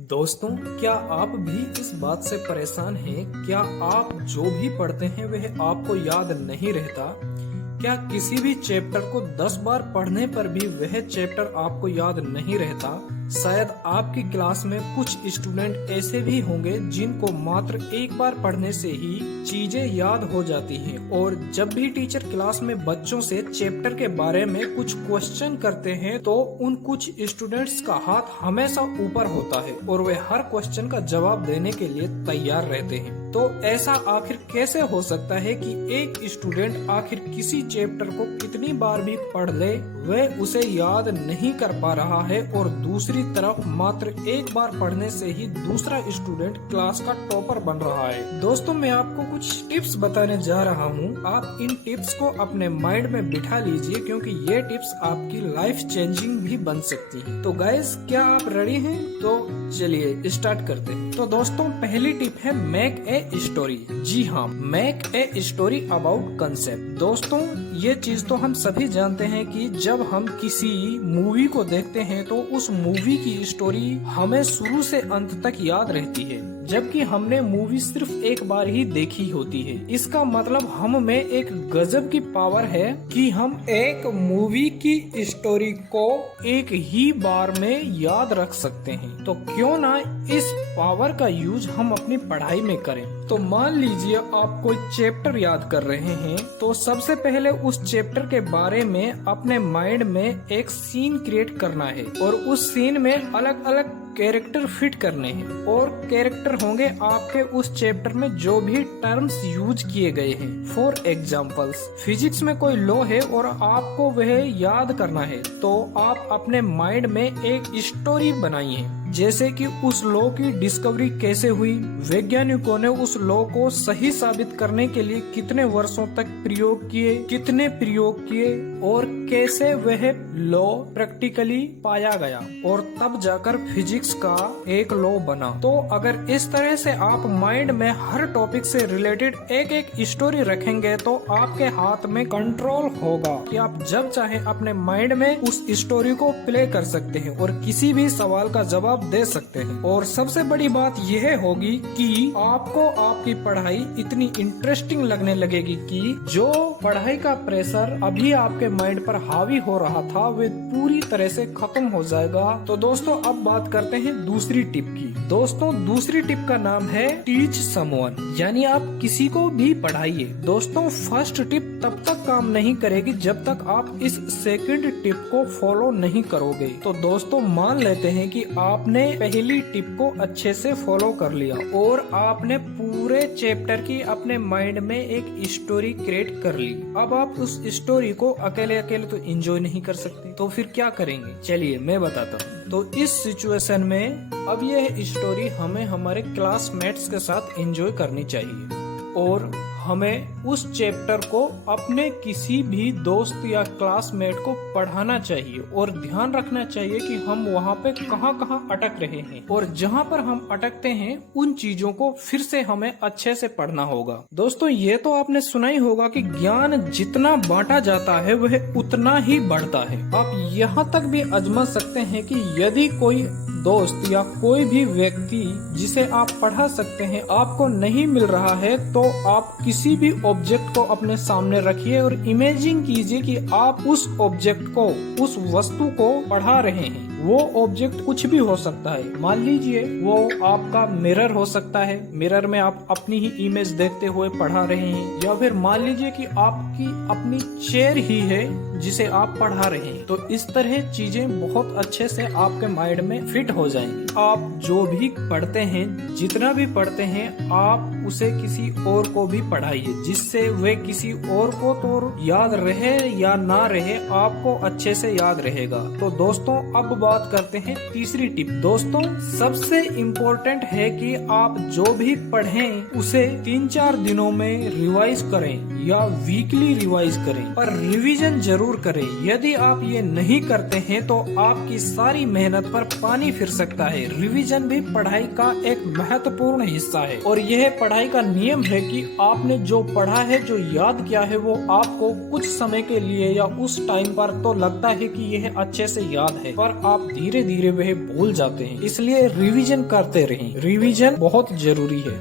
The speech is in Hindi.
दोस्तों, क्या आप भी इस बात से परेशान हैं? क्या आप जो भी पढ़ते हैं वह आपको याद नहीं रहता? क्या किसी भी चैप्टर को 10 बार पढ़ने पर भी वह चैप्टर आपको याद नहीं रहता? शायद आपकी क्लास में कुछ स्टूडेंट ऐसे भी होंगे जिनको मात्र एक बार पढ़ने से ही चीजें याद हो जाती हैं और जब भी टीचर क्लास में बच्चों से चैप्टर के बारे में कुछ क्वेश्चन करते हैं तो उन कुछ स्टूडेंट्स का हाथ हमेशा ऊपर होता है और वे हर क्वेश्चन का जवाब देने के लिए तैयार रहते हैं। तो ऐसा आखिर कैसे हो सकता है कि एक स्टूडेंट आखिर किसी चैप्टर को कितनी बार भी पढ़ ले वह उसे याद नहीं कर पा रहा है और दूसरी तरफ मात्र एक बार पढ़ने से ही दूसरा स्टूडेंट क्लास का टॉपर बन रहा है। दोस्तों, मैं आपको कुछ टिप्स बताने जा रहा हूँ। आप इन टिप्स को अपने माइंड में बिठा लीजिए क्योंकि ये टिप्स आपकी लाइफ चेंजिंग भी बन सकती है। तो गाइस, क्या आप रेडी हैं? तो चलिए स्टार्ट करते हैं। तो दोस्तों, पहली टिप है मेक ए स्टोरी। जी हाँ, make a story about concept. दोस्तों, ये चीज तो हम सभी जानते हैं कि जब हम किसी मूवी को देखते हैं तो उस मूवी की स्टोरी हमें शुरू से अंत तक याद रहती है, जबकि हमने मूवी सिर्फ एक बार ही देखी होती है। इसका मतलब हम में एक गजब की पावर है कि हम एक मूवी की स्टोरी को एक ही बार में याद रख सकते हैं। तो क्यों ना इस पावर का यूज हम अपनी पढ़ाई में करें। तो मान लीजिए आप कोई चैप्टर याद कर रहे हैं, तो सबसे पहले उस चैप्टर के बारे में अपने माइंड में एक सीन क्रिएट करना है और उस सीन में अलग अलग कैरेक्टर फिट करने हैं और कैरेक्टर होंगे आपके उस चैप्टर में जो भी टर्म्स यूज किए गए हैं। फॉर एग्जाम्पल्स, फिजिक्स में कोई लॉ है और आपको वह याद करना है, तो आप अपने माइंड में एक स्टोरी बनाइए, जैसे कि उस लॉ की डिस्कवरी कैसे हुई, वैज्ञानिकों ने उस लॉ को सही साबित करने के लिए कितने वर्षों तक प्रयोग किए, कितने प्रयोग किए और कैसे वह लॉ प्रैक्टिकली पाया गया और तब जाकर फिजिक्स का एक लॉ बना। तो अगर इस तरह से आप माइंड में हर टॉपिक से रिलेटेड एक एक स्टोरी रखेंगे तो आपके हाथ में कंट्रोल होगा कि आप जब चाहे अपने माइंड में उस स्टोरी को प्ले कर सकते हैं और किसी भी सवाल का जवाब दे सकते हैं। और सबसे बड़ी बात यह होगी कि आपको आपकी पढ़ाई इतनी इंटरेस्टिंग लगने लगेगी कि जो पढ़ाई का प्रेशर अभी आपके माइंड पर हावी हो रहा था वह पूरी तरह से खत्म हो जाएगा। तो दोस्तों, अब बात करते हैं दूसरी टिप की। दोस्तों, दूसरी टिप का नाम है टीच समवन, यानी आप किसी को भी पढ़ाइए। दोस्तों, फर्स्ट टिप तब तक काम नहीं करेगी जब तक आप इस सेकंड टिप को फॉलो नहीं करोगे। तो दोस्तों, मान लेते हैं कि आपने पहली टिप को अच्छे से फॉलो कर लिया और आपने पूरे चैप्टर की अपने माइंड में एक स्टोरी क्रिएट कर ली। अब आप उस स्टोरी को अकेले अकेले तो एंजॉय नहीं कर सकते, तो फिर क्या करेंगे? चलिए मैं बताता हूँ। तो इस सिचुएशन में अब यह स्टोरी हमें हमारे क्लासमेट्स के साथ एंजॉय करनी चाहिए और हमें उस चैप्टर को अपने किसी भी दोस्त या क्लासमेट को पढ़ाना चाहिए और ध्यान रखना चाहिए कि हम वहाँ पे कहाँ अटक रहे हैं और जहाँ पर हम अटकते हैं उन चीजों को फिर से हमें अच्छे से पढ़ना होगा। दोस्तों, ये तो आपने सुना ही होगा कि ज्ञान जितना बांटा जाता है वह उतना ही बढ़ता है। आप यहाँ तक भी आजमा सकते हैं कि यदि कोई दोस्त या कोई भी व्यक्ति जिसे आप पढ़ा सकते हैं आपको नहीं मिल रहा है, तो आप किसी भी ऑब्जेक्ट को अपने सामने रखिए और इमेजिन कीजिए कि आप उस ऑब्जेक्ट को, उस वस्तु को पढ़ा रहे हैं। वो ऑब्जेक्ट कुछ भी हो सकता है। मान लीजिए वो आपका मिरर हो सकता है, मिरर में आप अपनी ही इमेज देखते हुए पढ़ा रहे हैं, या फिर मान लीजिए कि आपकी अपनी चेयर ही है जिसे आप पढ़ा रहे हैं। तो इस तरह चीजें बहुत अच्छे से आपके माइंड में फिट हो जाएंगी। आप जो भी पढ़ते हैं, जितना भी पढ़ते हैं, आप उसे किसी और को भी पढ़ाइए, जिससे वे किसी और को तो याद रहे या ना रहे, आपको अच्छे से याद रहेगा। तो दोस्तों, अब बात करते हैं तीसरी टिप। दोस्तों, सबसे इम्पोर्टेंट है कि आप जो भी पढ़ें उसे 3-4 दिनों में रिवाइज करें या वीकली रिवाइज करें, पर रिवीजन जरूर करें। यदि आप ये नहीं करते हैं तो आपकी सारी मेहनत पर पानी फिर सकता है। रिवीजन भी पढ़ाई का एक महत्वपूर्ण हिस्सा है और यह पढ़ाई का नियम है कि आपने जो पढ़ा है, जो याद किया है, वो आपको कुछ समय के लिए या उस टाइम पर तो लगता है कि यह अच्छे से याद है, पर आप धीरे धीरे वह भूल जाते हैं। इसलिए रिवीजन करते रहें। रिवीजन बहुत जरूरी है।